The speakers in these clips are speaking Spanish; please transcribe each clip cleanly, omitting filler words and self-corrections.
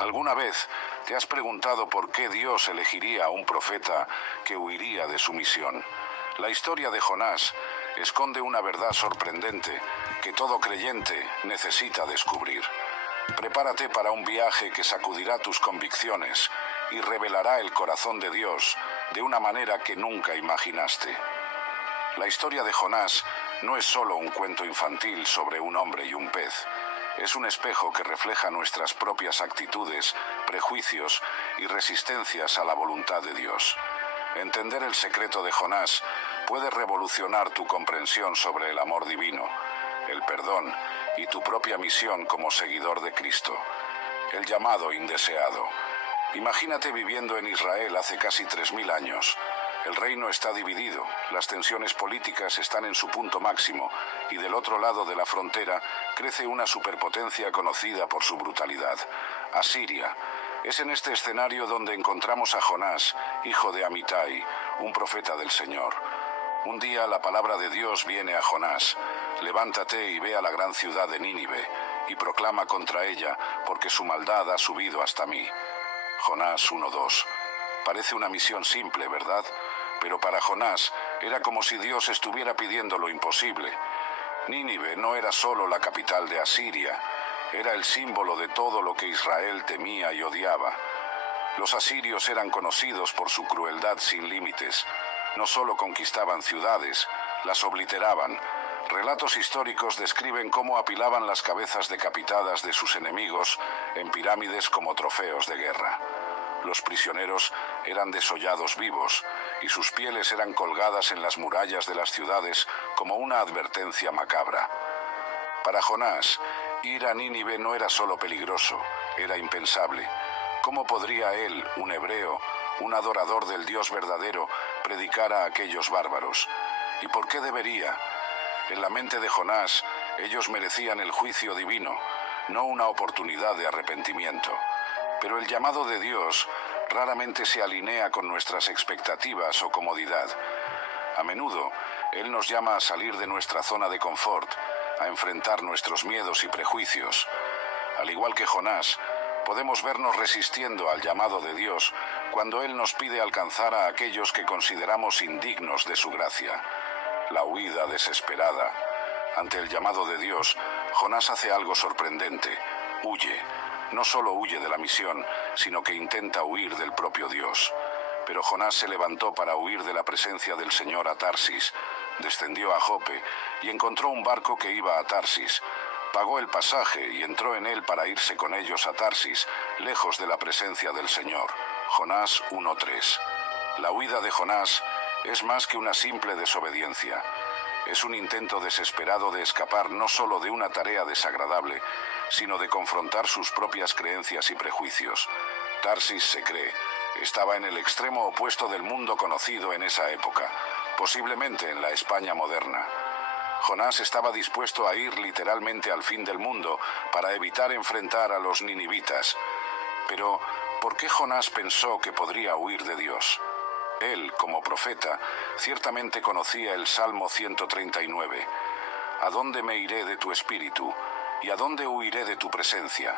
¿Alguna vez te has preguntado por qué Dios elegiría a un profeta que huiría de su misión? La historia de Jonás esconde una verdad sorprendente que todo creyente necesita descubrir. Prepárate para un viaje que sacudirá tus convicciones y revelará el corazón de Dios de una manera que nunca imaginaste. La historia de Jonás no es solo un cuento infantil sobre un hombre y un pez. Es un espejo que refleja nuestras propias actitudes, prejuicios y resistencias a la voluntad de Dios. Entender el secreto de Jonás puede revolucionar tu comprensión sobre el amor divino, el perdón y tu propia misión como seguidor de Cristo. El llamado indeseado. Imagínate viviendo en Israel hace casi 3000 años. El reino está dividido, las tensiones políticas están en su punto máximo y del otro lado de la frontera crece una superpotencia conocida por su brutalidad, Asiria. Es en este escenario donde encontramos a Jonás, hijo de Amitai, un profeta del Señor. Un día la palabra de Dios viene a Jonás: levántate y ve a la gran ciudad de Nínive y proclama contra ella, porque su maldad ha subido hasta mí. Jonás 1:2. Parece una misión simple, ¿verdad? Pero para Jonás era como si Dios estuviera pidiendo lo imposible. Nínive no era solo la capital de Asiria, era el símbolo de todo lo que Israel temía y odiaba. Los asirios eran conocidos por su crueldad sin límites. No solo conquistaban ciudades, las obliteraban. Relatos históricos describen cómo apilaban las cabezas decapitadas de sus enemigos en pirámides como trofeos de guerra. Los prisioneros eran desollados vivos y sus pieles eran colgadas en las murallas de las ciudades como una advertencia macabra. Para Jonás, ir a Nínive no era solo peligroso, era impensable. ¿Cómo podría él, un hebreo, un adorador del Dios verdadero, predicar a aquellos bárbaros? ¿Y por qué debería? En la mente de Jonás, ellos merecían el juicio divino, no una oportunidad de arrepentimiento. Pero el llamado de Dios raramente se alinea con nuestras expectativas o comodidad. A menudo, Él nos llama a salir de nuestra zona de confort, a enfrentar nuestros miedos y prejuicios. Al igual que Jonás, podemos vernos resistiendo al llamado de Dios cuando Él nos pide alcanzar a aquellos que consideramos indignos de su gracia. La huida desesperada. Ante el llamado de Dios, Jonás hace algo sorprendente: huye. No solo huye de la misión, sino que intenta huir del propio Dios. Pero Jonás se levantó para huir de la presencia del Señor a Tarsis, descendió a Jope y encontró un barco que iba a Tarsis. Pagó el pasaje y entró en él para irse con ellos a Tarsis, lejos de la presencia del Señor. Jonás 1:3. La huida de Jonás es más que una simple desobediencia. Es un intento desesperado de escapar no solo de una tarea desagradable, sino de confrontar sus propias creencias y prejuicios. Tarsis, se cree, estaba en el extremo opuesto del mundo conocido en esa época, posiblemente en la España moderna. Jonás estaba dispuesto a ir literalmente al fin del mundo para evitar enfrentar a los ninivitas. Pero, ¿por qué Jonás pensó que podría huir de Dios? Él, como profeta, ciertamente conocía el Salmo 139. ¿A dónde me iré de tu espíritu? ¿Y a dónde huiré de tu presencia?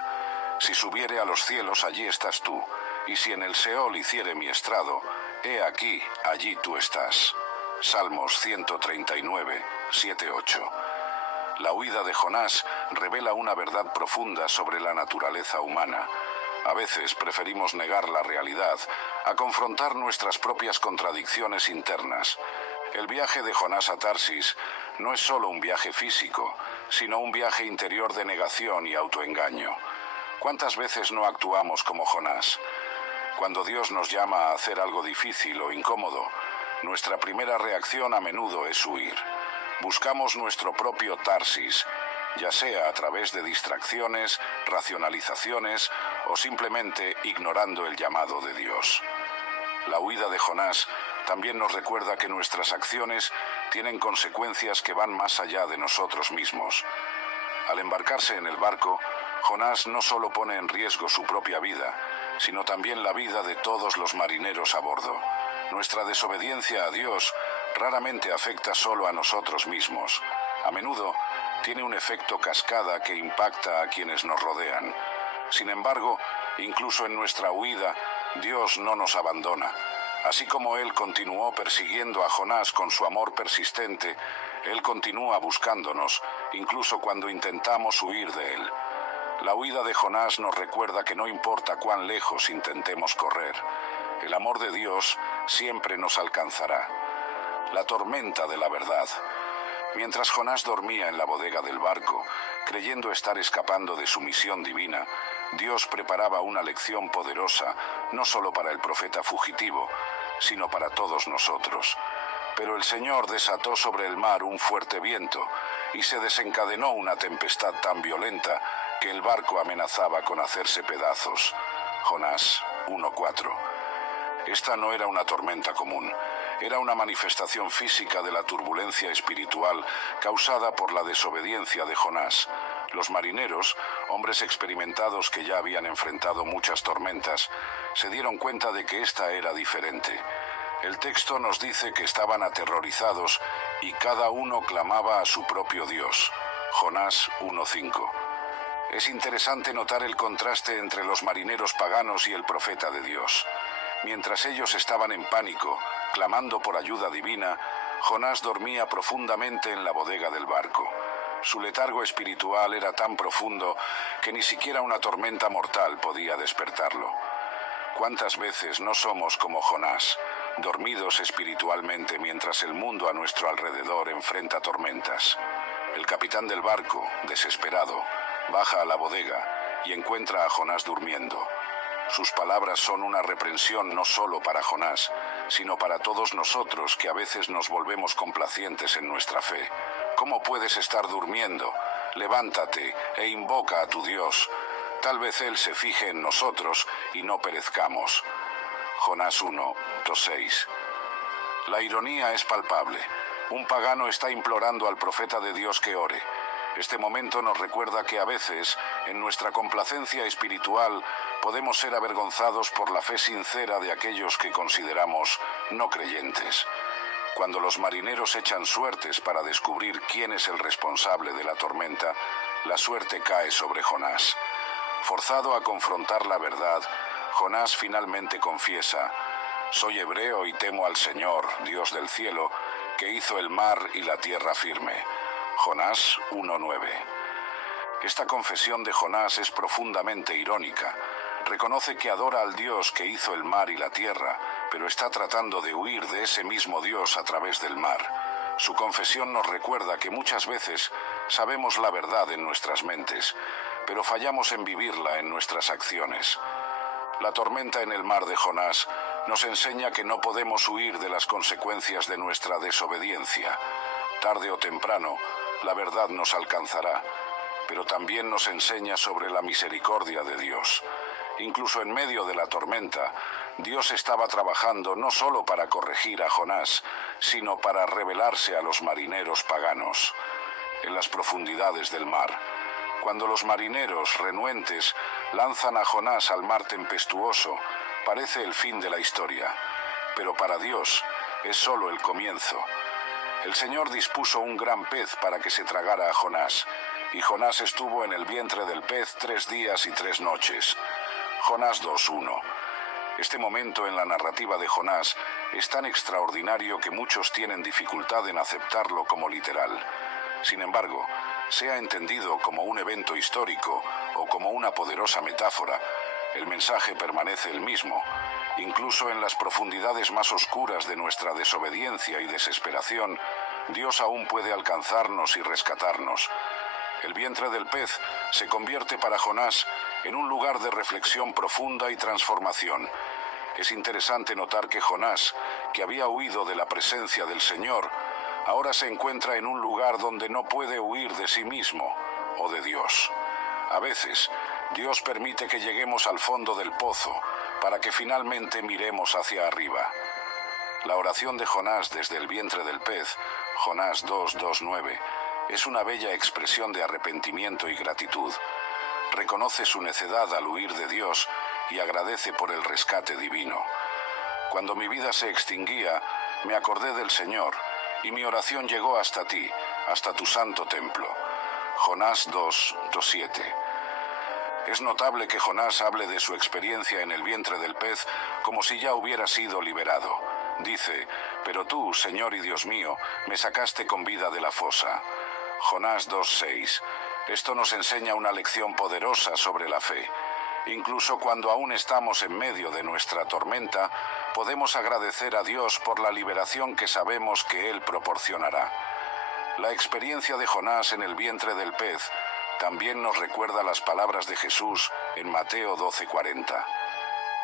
Si subiere a los cielos, allí estás tú, y si en el Seol hiciere mi estrado, he aquí, allí tú estás. Salmos 139, 7-8. La huida de Jonás revela una verdad profunda sobre la naturaleza humana. A veces preferimos negar la realidad a confrontar nuestras propias contradicciones internas. El viaje de Jonás a Tarsis no es solo un viaje físico, sino un viaje interior de negación y autoengaño. ¿Cuántas veces no actuamos como Jonás? Cuando Dios nos llama a hacer algo difícil o incómodo, nuestra primera reacción a menudo es huir. Buscamos nuestro propio Tarsis, ya sea a través de distracciones, racionalizaciones o simplemente ignorando el llamado de Dios. La huida de Jonás también nos recuerda que nuestras acciones tienen consecuencias que van más allá de nosotros mismos. Al embarcarse en el barco, Jonás no solo pone en riesgo su propia vida, sino también la vida de todos los marineros a bordo. Nuestra desobediencia a Dios raramente afecta solo a nosotros mismos. A menudo tiene un efecto cascada que impacta a quienes nos rodean. Sin embargo, Incluso en nuestra huida, Dios no nos abandona. Así como Él continuó persiguiendo a Jonás con su amor persistente, Él continúa buscándonos, incluso cuando intentamos huir de Él. La huida de Jonás nos recuerda que no importa cuán lejos intentemos correr, el amor de Dios siempre nos alcanzará. La tormenta de la verdad. Mientras Jonás dormía en la bodega del barco, creyendo estar escapando de su misión divina, Dios preparaba una lección poderosa, no solo para el profeta fugitivo, sino para todos nosotros. Pero el Señor desató sobre el mar un fuerte viento, y se desencadenó una tempestad tan violenta que el barco amenazaba con hacerse pedazos. Jonás 1:4. Esta no era una tormenta común. Era una manifestación física de la turbulencia espiritual causada por la desobediencia de Jonás. Los marineros, hombres experimentados que ya habían enfrentado muchas tormentas, se dieron cuenta de que esta era diferente. El texto nos dice que estaban aterrorizados y cada uno clamaba a su propio Dios. Jonás 1:5. Es interesante notar el contraste entre los marineros paganos y el profeta de Dios. Mientras ellos estaban en pánico, clamando por ayuda divina, Jonás dormía profundamente en la bodega del barco. Su letargo espiritual era tan profundo que ni siquiera una tormenta mortal podía despertarlo. ¿Cuántas veces no somos como Jonás, dormidos espiritualmente mientras el mundo a nuestro alrededor enfrenta tormentas? El capitán del barco, desesperado, baja a la bodega y encuentra a Jonás durmiendo. Sus palabras son una reprensión no solo para Jonás, sino para todos nosotros que a veces nos volvemos complacientes en nuestra fe. ¿Cómo puedes estar durmiendo? Levántate e invoca a tu Dios. Tal vez Él se fije en nosotros y no perezcamos. Jonás 1:6. La ironía es palpable. Un pagano está implorando al profeta de Dios que ore. Este momento nos recuerda que a veces, en nuestra complacencia espiritual, podemos ser avergonzados por la fe sincera de aquellos que consideramos no creyentes. Cuando los marineros echan suertes para descubrir quién es el responsable de la tormenta, la suerte cae sobre Jonás. Forzado a confrontar la verdad, Jonás finalmente confiesa: «Soy hebreo y temo al Señor, Dios del cielo, que hizo el mar y la tierra firme». Jonás 1:9. Esta confesión de Jonás es profundamente irónica. Reconoce que adora al Dios que hizo el mar y la tierra, pero está tratando de huir de ese mismo Dios a través del mar. Su confesión nos recuerda que muchas veces sabemos la verdad en nuestras mentes, pero fallamos en vivirla en nuestras acciones. La tormenta en el mar de Jonás nos enseña que no podemos huir de las consecuencias de nuestra desobediencia. Tarde o temprano, la verdad nos alcanzará, pero también nos enseña sobre la misericordia de Dios. Incluso en medio de la tormenta, Dios estaba trabajando no solo para corregir a Jonás, sino para revelarse a los marineros paganos. En las profundidades del mar, cuando los marineros renuentes lanzan a Jonás al mar tempestuoso, parece el fin de la historia, pero para Dios es solo el comienzo. El Señor dispuso un gran pez para que se tragara a Jonás, y Jonás estuvo en el vientre del pez 3 días y 3 noches. Jonás 2:1. Este momento en la narrativa de Jonás es tan extraordinario que muchos tienen dificultad en aceptarlo como literal. Sin embargo, sea entendido como un evento histórico o como una poderosa metáfora, el mensaje permanece el mismo. Incluso en las profundidades más oscuras de nuestra desobediencia y desesperación, Dios aún puede alcanzarnos y rescatarnos. El vientre del pez se convierte para Jonás en un lugar de reflexión profunda y transformación. Es interesante notar que Jonás, que había huido de la presencia del Señor, ahora se encuentra en un lugar donde no puede huir de sí mismo o de Dios. A veces, Dios permite que lleguemos al fondo del pozo para que finalmente miremos hacia arriba. La oración de Jonás desde el vientre del pez, Jonás 2:9, es una bella expresión de arrepentimiento y gratitud. Reconoce su necedad al huir de Dios y agradece por el rescate divino. Cuando mi vida se extinguía, me acordé del Señor, y mi oración llegó hasta ti, hasta tu santo templo. Jonás 2:7. Es notable que Jonás hable de su experiencia en el vientre del pez como si ya hubiera sido liberado. Dice: «Pero tú, Señor y Dios mío, me sacaste con vida de la fosa». Jonás 2:6. Esto nos enseña una lección poderosa sobre la fe. Incluso cuando aún estamos en medio de nuestra tormenta, podemos agradecer a Dios por la liberación que sabemos que Él proporcionará. La experiencia de Jonás en el vientre del pez también nos recuerda las palabras de Jesús en Mateo 12:40.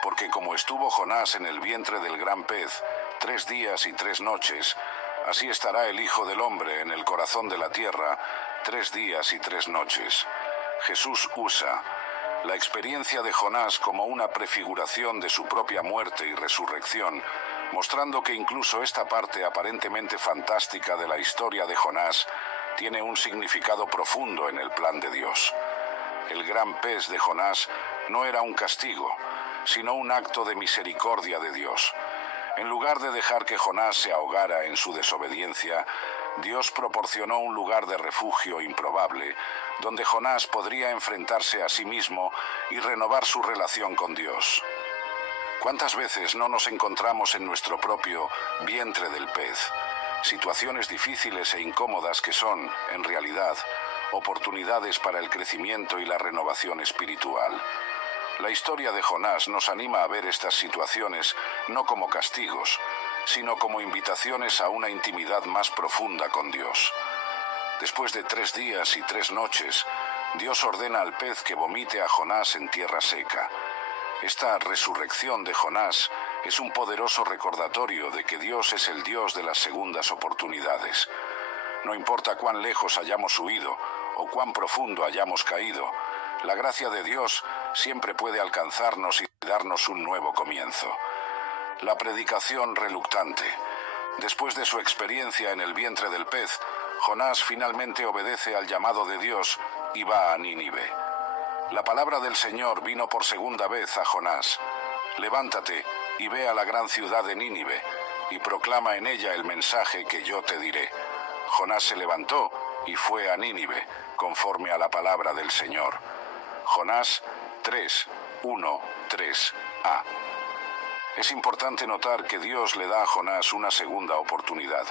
Porque como estuvo Jonás en el vientre del gran pez 3 días y 3 noches, así estará el Hijo del Hombre en el corazón de la tierra 3 días y 3 noches. Jesús usa la experiencia de Jonás como una prefiguración de su propia muerte y resurrección, mostrando que incluso esta parte aparentemente fantástica de la historia de Jonás tiene un significado profundo en el plan de Dios. El gran pez de Jonás no era un castigo, sino un acto de misericordia de Dios. En lugar de dejar que Jonás se ahogara en su desobediencia, Dios proporcionó un lugar de refugio improbable, donde Jonás podría enfrentarse a sí mismo y renovar su relación con Dios. ¿Cuántas veces no nos encontramos en nuestro propio vientre del pez? Situaciones difíciles e incómodas que son, en realidad, oportunidades para el crecimiento y la renovación espiritual. La historia de Jonás nos anima a ver estas situaciones no como castigos, sino como invitaciones a una intimidad más profunda con Dios. Después de 3 días y 3 noches, Dios ordena al pez que vomite a Jonás en tierra seca. Esta resurrección de Jonás es un poderoso recordatorio de que Dios es el Dios de las segundas oportunidades. No importa cuán lejos hayamos huido o cuán profundo hayamos caído, la gracia de Dios siempre puede alcanzarnos y darnos un nuevo comienzo. La predicación reluctante. Después de su experiencia en el vientre del pez, Jonás finalmente obedece al llamado de Dios y va a Nínive. La palabra del Señor vino por segunda vez a Jonás: «Levántate y ve a la gran ciudad de Nínive y proclama en ella el mensaje que yo te diré». Jonás se levantó y fue a Nínive, conforme a la palabra del Señor. Jonás 3:1-3a. Es importante notar que Dios le da a Jonás una segunda oportunidad.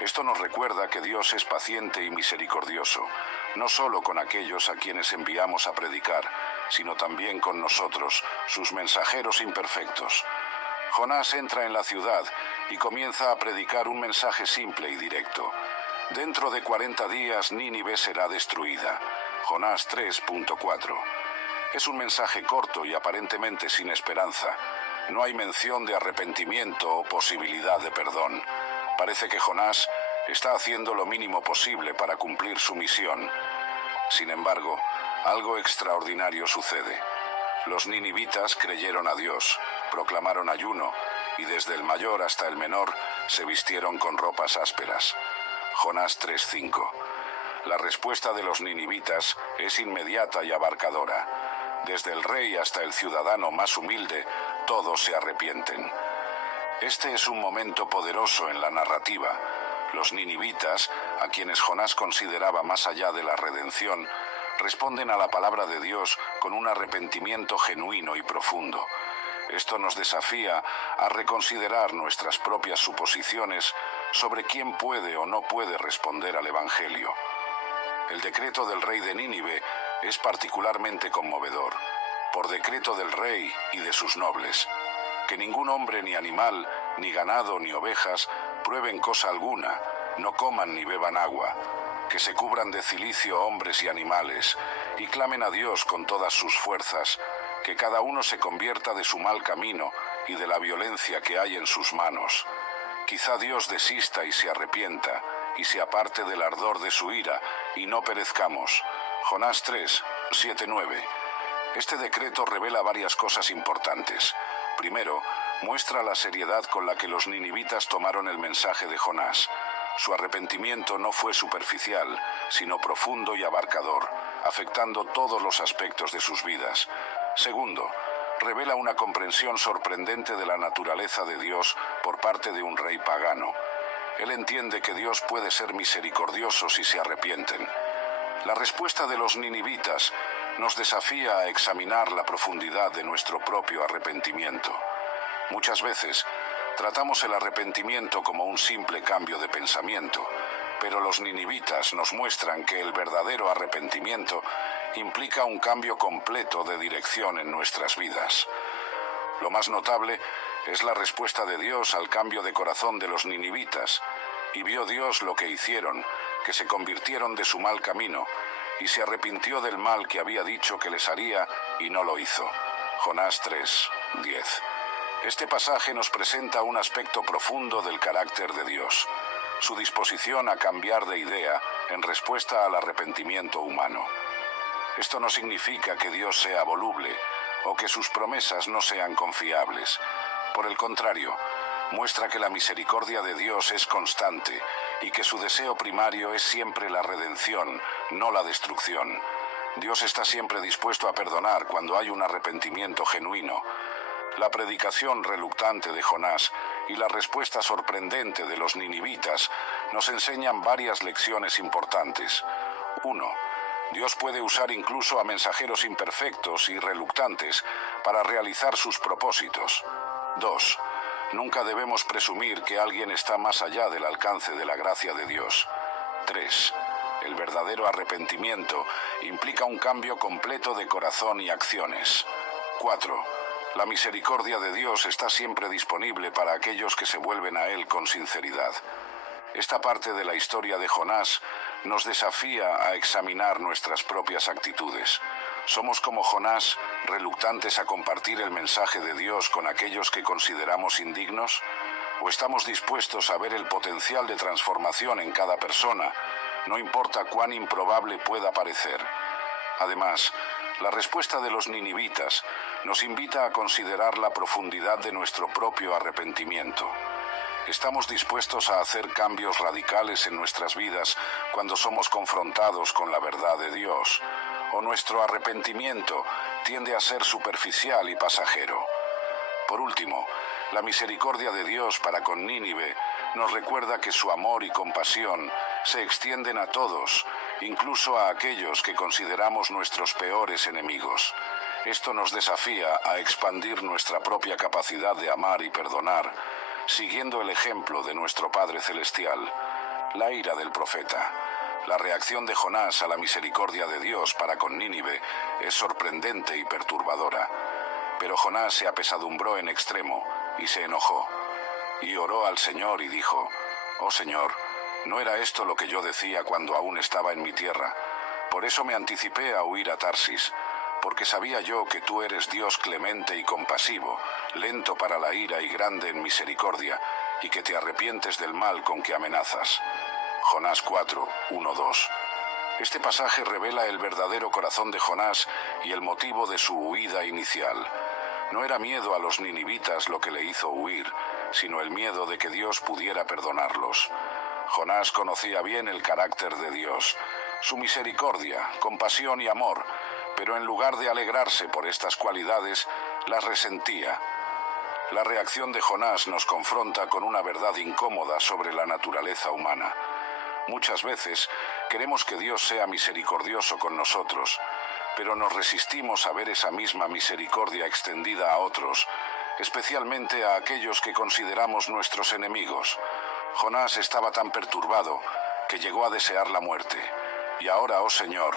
Esto nos recuerda que Dios es paciente y misericordioso, no solo con aquellos a quienes enviamos a predicar, sino también con nosotros, sus mensajeros imperfectos. Jonás entra en la ciudad y comienza a predicar un mensaje simple y directo. Dentro de 40 días Nínive será destruida. Jonás 3:4. Es un mensaje corto y aparentemente sin esperanza. No hay mención de arrepentimiento o posibilidad de perdón. Parece que Jonás está haciendo lo mínimo posible para cumplir su misión. Sin embargo, algo extraordinario sucede. Los ninivitas creyeron a Dios, proclamaron ayuno, y desde el mayor hasta el menor se vistieron con ropas ásperas. Jonás 3:5. La respuesta de los ninivitas es inmediata y abarcadora. Desde el rey hasta el ciudadano más humilde, todos se arrepienten. Este es un momento poderoso en la narrativa. Los ninivitas, a quienes Jonás consideraba más allá de la redención, responden a la palabra de Dios con un arrepentimiento genuino y profundo. Esto nos desafía a reconsiderar nuestras propias suposiciones sobre quién puede o no puede responder al Evangelio. El decreto del rey de Nínive es particularmente conmovedor. Por decreto del rey y de sus nobles, que ningún hombre ni animal, ni ganado ni ovejas, prueben cosa alguna, no coman ni beban agua, que se cubran de cilicio hombres y animales, y clamen a Dios con todas sus fuerzas, que cada uno se convierta de su mal camino y de la violencia que hay en sus manos. Quizá Dios desista y se arrepienta, y se aparte del ardor de su ira, y no perezcamos. Jonás 3:7-9. Este decreto revela varias cosas importantes. Primero, muestra la seriedad con la que los ninivitas tomaron el mensaje de Jonás. Su arrepentimiento no fue superficial, sino profundo y abarcador, afectando todos los aspectos de sus vidas. Segundo, revela una comprensión sorprendente de la naturaleza de Dios por parte de un rey pagano. Él entiende que Dios puede ser misericordioso si se arrepienten. La respuesta de los ninivitas nos desafía a examinar la profundidad de nuestro propio arrepentimiento. Muchas veces tratamos el arrepentimiento como un simple cambio de pensamiento, pero los ninivitas nos muestran que el verdadero arrepentimiento implica un cambio completo de dirección en nuestras vidas. Lo más notable es la respuesta de Dios al cambio de corazón de los ninivitas. Y vio Dios lo que hicieron, que se convirtieron de su mal camino, y se arrepintió del mal que había dicho que les haría, y no lo hizo. Jonás 3:10. Este pasaje nos presenta un aspecto profundo del carácter de Dios, su disposición a cambiar de idea en respuesta al arrepentimiento humano. Esto no significa que Dios sea voluble o que sus promesas no sean confiables. Por el contrario, muestra que la misericordia de Dios es constante y que su deseo primario es siempre la redención, no la destrucción. Dios está siempre dispuesto a perdonar cuando hay un arrepentimiento genuino. La predicación reluctante de Jonás y la respuesta sorprendente de los ninivitas nos enseñan varias lecciones importantes. 1. Dios puede usar incluso a mensajeros imperfectos y reluctantes para realizar sus propósitos. 2. Nunca debemos presumir que alguien está más allá del alcance de la gracia de Dios. 3. El verdadero arrepentimiento implica un cambio completo de corazón y acciones. 4. La misericordia de Dios está siempre disponible para aquellos que se vuelven a Él con sinceridad. Esta parte de la historia de Jonás nos desafía a examinar nuestras propias actitudes. ¿Somos como Jonás, reluctantes a compartir el mensaje de Dios con aquellos que consideramos indignos? ¿O estamos dispuestos a ver el potencial de transformación en cada persona, no importa cuán improbable pueda parecer? Además, la respuesta de los ninivitas nos invita a considerar la profundidad de nuestro propio arrepentimiento. ¿Estamos dispuestos a hacer cambios radicales en nuestras vidas cuando somos confrontados con la verdad de Dios? ¿O nuestro arrepentimiento tiende a ser superficial y pasajero? Por último, la misericordia de Dios para con Nínive nos recuerda que su amor y compasión se extienden a todos, incluso a aquellos que consideramos nuestros peores enemigos. Esto nos desafía a expandir nuestra propia capacidad de amar y perdonar, siguiendo el ejemplo de nuestro Padre Celestial. La ira del profeta. La reacción de Jonás a la misericordia de Dios para con Nínive es sorprendente y perturbadora. Pero Jonás se apesadumbró en extremo y se enojó. Y oró al Señor y dijo: «Oh Señor, ¿no era esto lo que yo decía cuando aún estaba en mi tierra? Por eso me anticipé a huir a Tarsis, porque sabía yo que tú eres Dios clemente y compasivo, lento para la ira y grande en misericordia, y que te arrepientes del mal con que amenazas». Jonás 4:1-2. Este pasaje revela el verdadero corazón de Jonás y el motivo de su huida inicial. No era miedo a los ninivitas lo que le hizo huir, sino el miedo de que Dios pudiera perdonarlos. Jonás conocía bien el carácter de Dios, su misericordia, compasión y amor, pero en lugar de alegrarse por estas cualidades, las resentía. La reacción de Jonás nos confronta con una verdad incómoda sobre la naturaleza humana. Muchas veces queremos que Dios sea misericordioso con nosotros, pero nos resistimos a ver esa misma misericordia extendida a otros, especialmente a aquellos que consideramos nuestros enemigos. Jonás estaba tan perturbado que llegó a desear la muerte. Y ahora, oh Señor,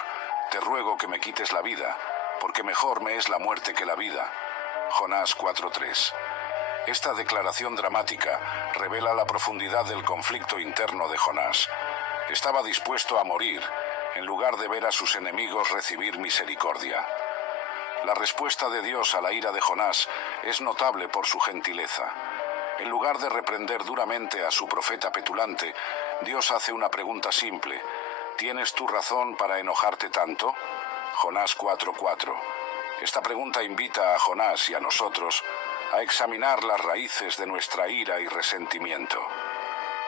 te ruego que me quites la vida, porque mejor me es la muerte que la vida. Jonás 4:3. Esta declaración dramática revela la profundidad del conflicto interno de Jonás. Estaba dispuesto a morir, en lugar de ver a sus enemigos recibir misericordia. La respuesta de Dios a la ira de Jonás es notable por su gentileza. En lugar de reprender duramente a su profeta petulante, Dios hace una pregunta simple: ¿tienes tú razón para enojarte tanto? Jonás 4:4. Esta pregunta invita a Jonás y a nosotros a examinar las raíces de nuestra ira y resentimiento.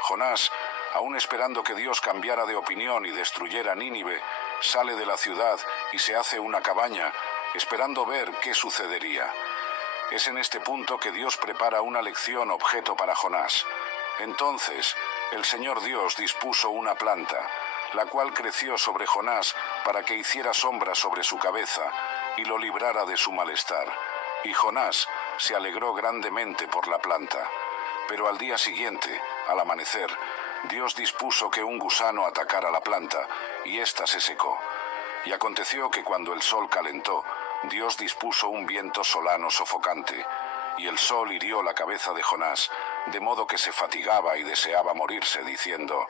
Jonás, aún esperando que Dios cambiara de opinión y destruyera Nínive, sale de la ciudad y se hace una cabaña, esperando ver qué sucedería. Es en este punto que Dios prepara una lección objeto para Jonás. Entonces, el Señor Dios dispuso una planta, la cual creció sobre Jonás para que hiciera sombra sobre su cabeza y lo librara de su malestar. Y Jonás se alegró grandemente por la planta. Pero al día siguiente, al amanecer, Dios dispuso que un gusano atacara la planta, y ésta se secó. Y aconteció que cuando el sol calentó, Dios dispuso un viento solano sofocante, y el sol hirió la cabeza de Jonás, de modo que se fatigaba y deseaba morirse, diciendo: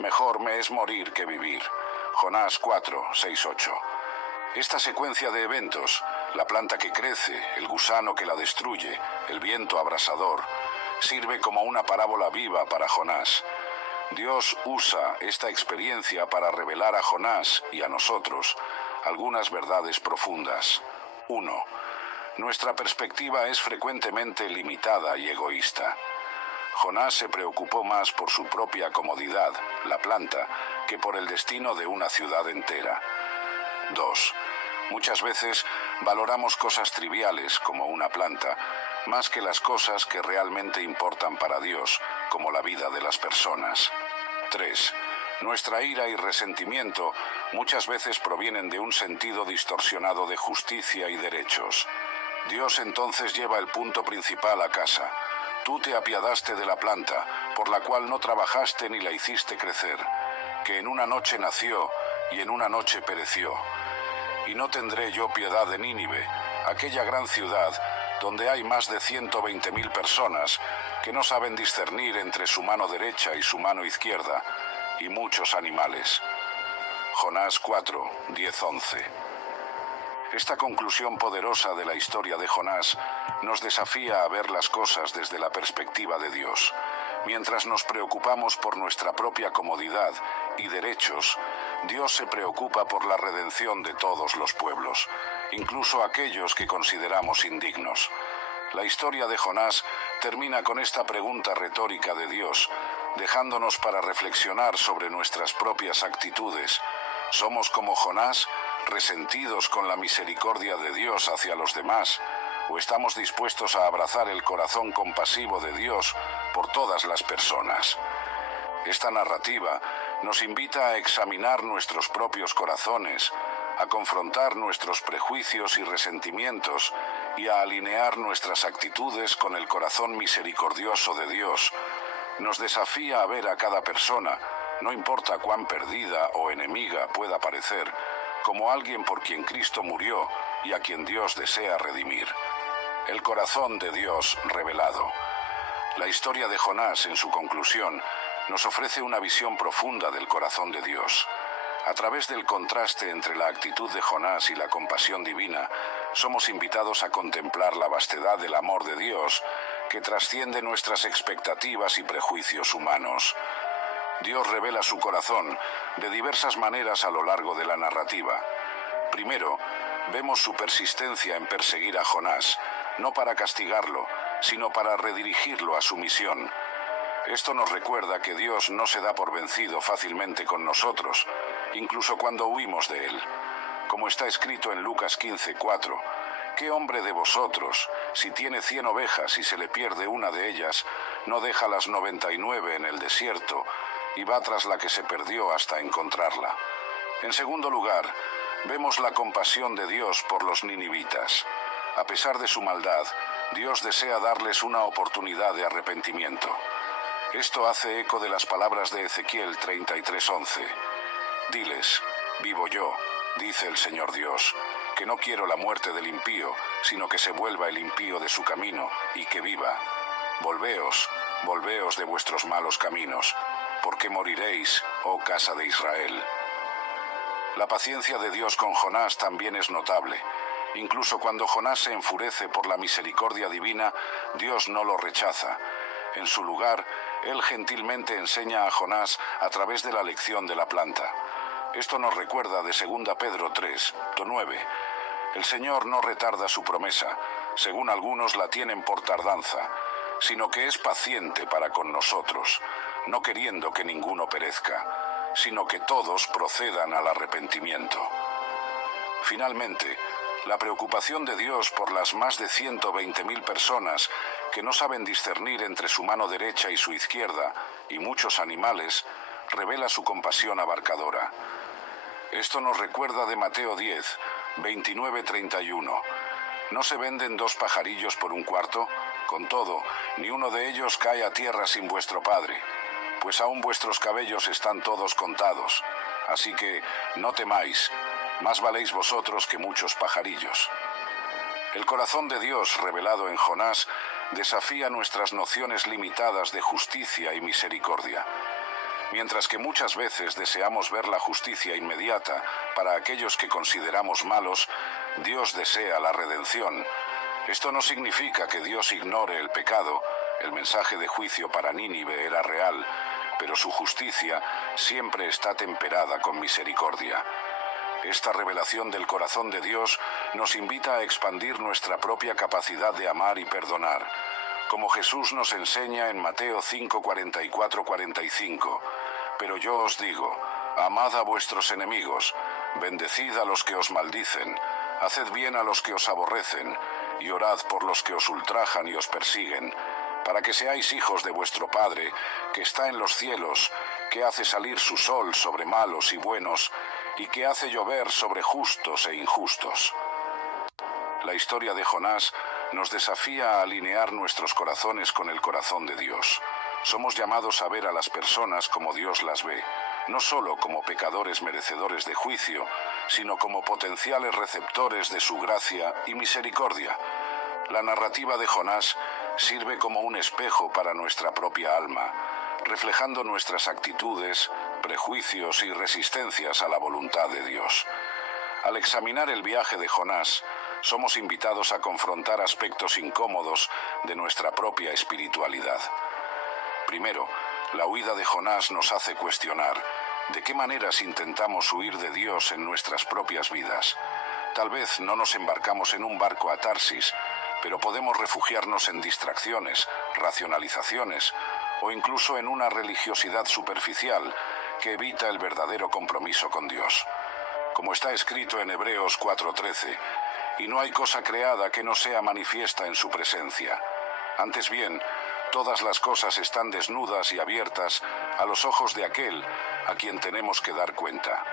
«Mejor me es morir que vivir». Jonás 4, 6, 8. Esta secuencia de eventos, la planta que crece, el gusano que la destruye, el viento abrasador, sirve como una parábola viva para Jonás. Dios usa esta experiencia para revelar a Jonás y a nosotros algunas verdades profundas. 1. Nuestra perspectiva es frecuentemente limitada y egoísta. Jonás se preocupó más por su propia comodidad, la planta, que por el destino de una ciudad entera. 2. Muchas veces valoramos cosas triviales, como una planta, más que las cosas que realmente importan para Dios, como la vida de las personas. 3. Nuestra ira y resentimiento muchas veces provienen de un sentido distorsionado de justicia y derechos. Dios entonces lleva el punto principal a casa. Tú te apiadaste de la planta, por la cual no trabajaste ni la hiciste crecer, que en una noche nació y en una noche pereció. Y no tendré yo piedad de Nínive, aquella gran ciudad donde hay más de 120.000 personas que no saben discernir entre su mano derecha y su mano izquierda, y muchos animales. Jonás 4, 10, 11. Esta conclusión poderosa de la historia de Jonás nos desafía a ver las cosas desde la perspectiva de Dios. Mientras nos preocupamos por nuestra propia comodidad y derechos, Dios se preocupa por la redención de todos los pueblos, incluso aquellos que consideramos indignos. La historia de Jonás termina con esta pregunta retórica de Dios, dejándonos para reflexionar sobre nuestras propias actitudes. ¿Somos como Jonás, resentidos con la misericordia de Dios hacia los demás, o estamos dispuestos a abrazar el corazón compasivo de Dios por todas las personas? Esta narrativa nos invita a examinar nuestros propios corazones, a confrontar nuestros prejuicios y resentimientos y a alinear nuestras actitudes con el corazón misericordioso de Dios. Nos desafía a ver a cada persona, no importa cuán perdida o enemiga pueda parecer, como alguien por quien Cristo murió y a quien Dios desea redimir. El corazón de Dios revelado. La historia de Jonás, en su conclusión, nos ofrece una visión profunda del corazón de Dios. A través del contraste entre la actitud de Jonás y la compasión divina, somos invitados a contemplar la vastedad del amor de Dios que trasciende nuestras expectativas y prejuicios humanos. Dios revela su corazón de diversas maneras a lo largo de la narrativa. Primero, vemos su persistencia en perseguir a Jonás, no para castigarlo, sino para redirigirlo a su misión. Esto nos recuerda que Dios no se da por vencido fácilmente con nosotros, incluso cuando huimos de Él. Como está escrito en Lucas 15, 4, ¿qué hombre de vosotros, si tiene 100 ovejas y se le pierde una de ellas, no deja las 99 en el desierto y va tras la que se perdió hasta encontrarla? En segundo lugar, vemos la compasión de Dios por los ninivitas. A pesar de su maldad, Dios desea darles una oportunidad de arrepentimiento. Esto hace eco de las palabras de Ezequiel 33:11. Diles: vivo yo, dice el Señor Dios, que no quiero la muerte del impío, sino que se vuelva el impío de su camino y que viva. Volveos, volveos de vuestros malos caminos, porque moriréis, oh casa de Israel. La paciencia de Dios con Jonás también es notable. Incluso cuando Jonás se enfurece por la misericordia divina, Dios no lo rechaza. En su lugar, Él gentilmente enseña a Jonás a través de la lección de la planta. Esto nos recuerda de 2 Pedro 3, 9. El Señor no retarda su promesa, según algunos la tienen por tardanza, sino que es paciente para con nosotros, no queriendo que ninguno perezca, sino que todos procedan al arrepentimiento. Finalmente, la preocupación de Dios por las más de 120.000 personas que no saben discernir entre su mano derecha y su izquierda, y muchos animales, revela su compasión abarcadora. Esto nos recuerda de Mateo 10, 29-31. ¿No se venden 2 pajarillos por un cuarto? Con todo, ni uno de ellos cae a tierra sin vuestro Padre, pues aún vuestros cabellos están todos contados. Así que no temáis, más valéis vosotros que muchos pajarillos. El corazón de Dios revelado en Jonás desafía nuestras nociones limitadas de justicia y misericordia. Mientras que muchas veces deseamos ver la justicia inmediata para aquellos que consideramos malos, Dios desea la redención. Esto no significa que Dios ignore el pecado. El mensaje de juicio para Nínive era real, pero su justicia siempre está temperada con misericordia. Esta revelación del corazón de Dios nos invita a expandir nuestra propia capacidad de amar y perdonar, como Jesús nos enseña en Mateo 5, 44-45. Pero yo os digo, amad a vuestros enemigos, bendecid a los que os maldicen, haced bien a los que os aborrecen, y orad por los que os ultrajan y os persiguen, para que seáis hijos de vuestro Padre, que está en los cielos, que hace salir su sol sobre malos y buenos, y que hace llover sobre justos e injustos. La historia de Jonás nos desafía a alinear nuestros corazones con el corazón de Dios. Somos llamados a ver a las personas como Dios las ve, no solo como pecadores merecedores de juicio, sino como potenciales receptores de su gracia y misericordia. La narrativa de Jonás sirve como un espejo para nuestra propia alma, reflejando nuestras actitudes, prejuicios y resistencias a la voluntad de Dios. Al examinar el viaje de Jonás, somos invitados a confrontar aspectos incómodos de nuestra propia espiritualidad. Primero, la huida de Jonás nos hace cuestionar de qué maneras intentamos huir de Dios en nuestras propias vidas. Tal vez no nos embarcamos en un barco a Tarsis, pero podemos refugiarnos en distracciones, racionalizaciones o incluso en una religiosidad superficial que evita el verdadero compromiso con Dios. Como está escrito en Hebreos 4:13, y no hay cosa creada que no sea manifiesta en su presencia. Antes bien, todas las cosas están desnudas y abiertas a los ojos de aquel a quien tenemos que dar cuenta.